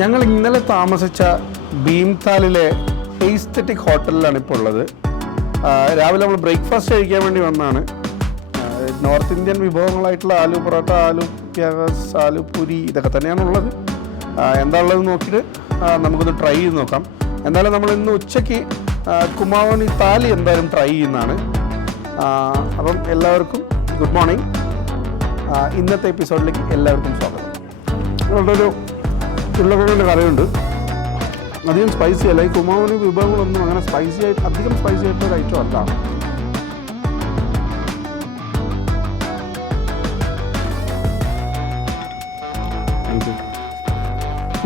ഞങ്ങൾ ഇന്നലെ താമസിച്ച ഭീംതാലിലെ എയ്സ്തെറ്റിക് ഹോട്ടലിലാണ് ഇപ്പോൾ ഉള്ളത്. രാവിലെ നമ്മൾ ബ്രേക്ക്ഫാസ്റ്റ് കഴിക്കാൻ വേണ്ടി വന്നതാണ്. നോർത്ത് ഇന്ത്യൻ വിഭവങ്ങളായിട്ടുള്ള ആലു പൊറോട്ട, ആലു പ്യാസ്, ആലു പൂരി ഇതൊക്കെ തന്നെയാണുള്ളത്. എന്താ ഉള്ളത് നോക്കിയിട്ട് നമുക്കൊന്ന് ട്രൈ ചെയ്ത് നോക്കാം. എന്തായാലും നമ്മൾ ഇന്ന് ഉച്ചയ്ക്ക് കുമാവോനി താലി എന്തായാലും ട്രൈ ചെയ്യുന്നതാണ്. അപ്പം എല്ലാവർക്കും ഗുഡ് മോർണിംഗ്. ഇന്നത്തെ എപ്പിസോഡിലേക്ക് എല്ലാവർക്കും സ്വാഗതം. ഒരു ഉരുളക്കിഴങ്ങിൻ്റെ കറിയുണ്ട്. അധികം സ്പൈസി അല്ല. ഈ കുമാവോനി വിഭവങ്ങളൊന്നും അങ്ങനെ അധികം സ്പൈസി ആയിട്ടൊരു ഐറ്റം അല്ല.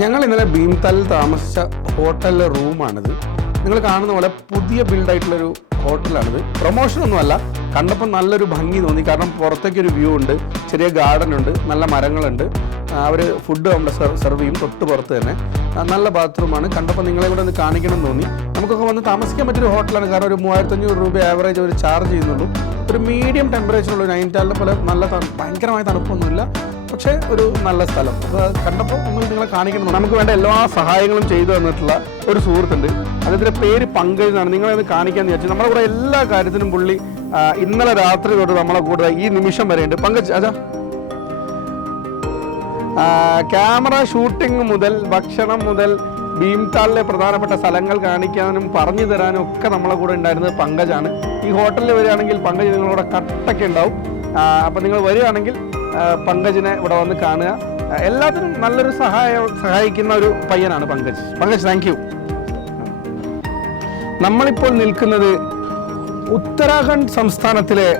ഞങ്ങൾ ഇന്നലെ ഭീംതാലിൽ താമസിച്ച ഹോട്ടലിലെ റൂമാണിത്. നിങ്ങൾ കാണുന്ന പോലെ പുതിയ ബിൽഡായിട്ടുള്ളൊരു ഹോട്ടലാണിത്. പ്രൊമോഷനൊന്നുമല്ല, കണ്ടപ്പോൾ നല്ലൊരു ഭംഗി തോന്നി. കാരണം പുറത്തേക്കൊരു വ്യൂ ഉണ്ട്, ചെറിയ ഗാർഡൻ ഉണ്ട്, നല്ല മരങ്ങളുണ്ട്. അവർ ഫുഡ് നമ്മൾ സെർവ് ചെയ്യും തൊട്ട് പുറത്ത് തന്നെ. നല്ല ബാത്റൂമാണ്. കണ്ടപ്പോൾ നിങ്ങളെ കൂടെ ഒന്ന് കാണിക്കണം തോന്നി. നമുക്കൊക്കെ വന്ന് താമസിക്കാൻ പറ്റിയൊരു ഹോട്ടലാണ്. കാരണം ഒരു 3500 രൂപ ആവറേജ് അവർ ചാർജ് ചെയ്യുന്നുള്ളൂ. ഒരു മീഡിയം ടെമ്പറേച്ചറുള്ള നൈനിറ്റാലിനെ പോലെ നല്ല ഭയങ്കരമായ തണുപ്പൊന്നുമില്ല, പക്ഷേ ഒരു നല്ല സ്ഥലം. അപ്പോൾ കണ്ടപ്പോൾ ഒന്ന് നിങ്ങളെ കാണിക്കണം. നമുക്ക് വേണ്ട എല്ലാ സഹായങ്ങളും ചെയ്തു തന്നിട്ടുള്ള ഒരു സുഹൃത്തുണ്ട്. അദ്ദേഹത്തിൻ്റെ പേര് പങ്കജ് എന്നാണ്. നിങ്ങളെ ഒന്ന് കാണിക്കാമെന്ന് വിചാരിച്ചു. നമ്മുടെ കൂടെ എല്ലാ കാര്യത്തിനും പുള്ളി ഇന്നലെ രാത്രി തൊട്ട് നമ്മളെ കൂടെ ഈ നിമിഷം വരെയുണ്ട്. പങ്കജ് അച്ഛാ, ക്യാമറ ഷൂട്ടിംഗ് മുതൽ ഭക്ഷണം മുതൽ ഭീംതാലിലെ പ്രധാനപ്പെട്ട സ്ഥലങ്ങൾ കാണിക്കാനും പറഞ്ഞു തരാനും ഒക്കെ നമ്മളെ കൂടെ ഉണ്ടായിരുന്നത് പങ്കജാണ്. ഈ ഹോട്ടലിൽ വരികയാണെങ്കിൽ പങ്കജ് നിങ്ങളോട് കട്ടൊക്കെ ഉണ്ടാവും. അപ്പം നിങ്ങൾ വരികയാണെങ്കിൽ പങ്കജിനെ ഇവിടെ വന്ന് കാണുക. എല്ലാത്തിനും നല്ലൊരു സഹായിക്കുന്ന ഒരു പയ്യനാണ് പങ്കജ്. Pankaj, thank you. നമ്മളിപ്പോൾ നിൽക്കുന്നത് ഉത്തരാഖണ്ഡ് സംസ്ഥാനത്തിലെ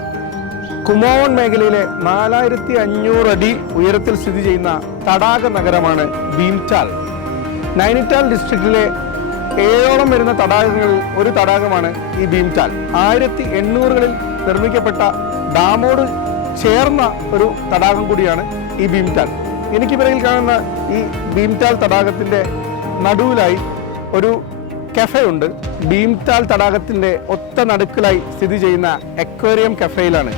കുമാവോൺ മേഖലയിലെ 4500 അടി ഉയരത്തിൽ സ്ഥിതി ചെയ്യുന്ന തടാക നഗരമാണ് ഭീംതാൽ. നൈനിറ്റാൽ ഡിസ്ട്രിക്റ്റിലെ 7ഓളം വരുന്ന തടാകങ്ങളിൽ ഒരു തടാകമാണ് ഈ ഭീംതാൽ. 1800കളിൽ നിർമ്മിക്കപ്പെട്ട ഡാമോട് ചേർന്ന ഒരു തടാകം കൂടിയാണ് ഈ ഭീംതാൽ. എനിക്ക് പിറകിൽ കാണുന്ന ഈ ഭീംതാൽ തടാകത്തിൻ്റെ നടുവിലായി ഒരു കഫേ ഉണ്ട്. ഭീംതാൽ തടാകത്തിൻ്റെ ഒത്ത നടുക്കിലായി സ്ഥിതി ചെയ്യുന്ന അക്വേറിയം കഫേയിലാണ്.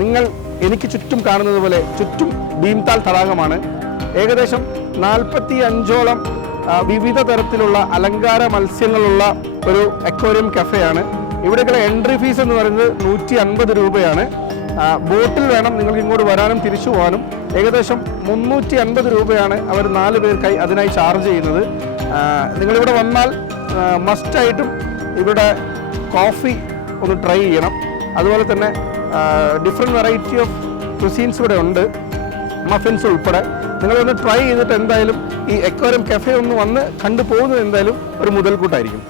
നിങ്ങൾ എനിക്ക് ചുറ്റും കാണുന്നത് പോലെ ചുറ്റും ഭീംതാൽ തടാകമാണ്. ഏകദേശം 45ഓളം വിവിധ തരത്തിലുള്ള അലങ്കാര മത്സ്യങ്ങളുള്ള ഒരു അക്വേറിയം കഫേയാണ്. ഇവിടേക്കുള്ള എൻട്രി ഫീസ് എന്ന് പറയുന്നത് 150 രൂപയാണ്. ബോട്ടിൽ വേണം നിങ്ങൾക്ക് ഇങ്ങോട്ട് വരാനും തിരിച്ചു പോകാനും. ഏകദേശം 350 രൂപയാണ് അവർ 4 പേർക്കായി അതിനായി ചാർജ് ചെയ്യുന്നത്. നിങ്ങളിവിടെ വന്നാൽ മസ്റ്റായിട്ടും ഇവിടെ കോഫി ഒന്ന് ട്രൈ ചെയ്യണം. അതുപോലെ തന്നെ ഡിഫറെൻറ്റ് വെറൈറ്റി ഓഫ് ക്യുസീൻസ് ഇവിടെ ഉണ്ട്, മഫിൻസ് ഉൾപ്പെടെ. നിങ്ങളൊന്ന് ട്രൈ ചെയ്തിട്ട് എന്തായാലും ഈ അക്വേറിയം കഫേ ഒന്ന് വന്ന് കണ്ടു പോകുന്നത് എന്തായാലും ഒരു മുതൽക്കൂട്ടായിരിക്കും.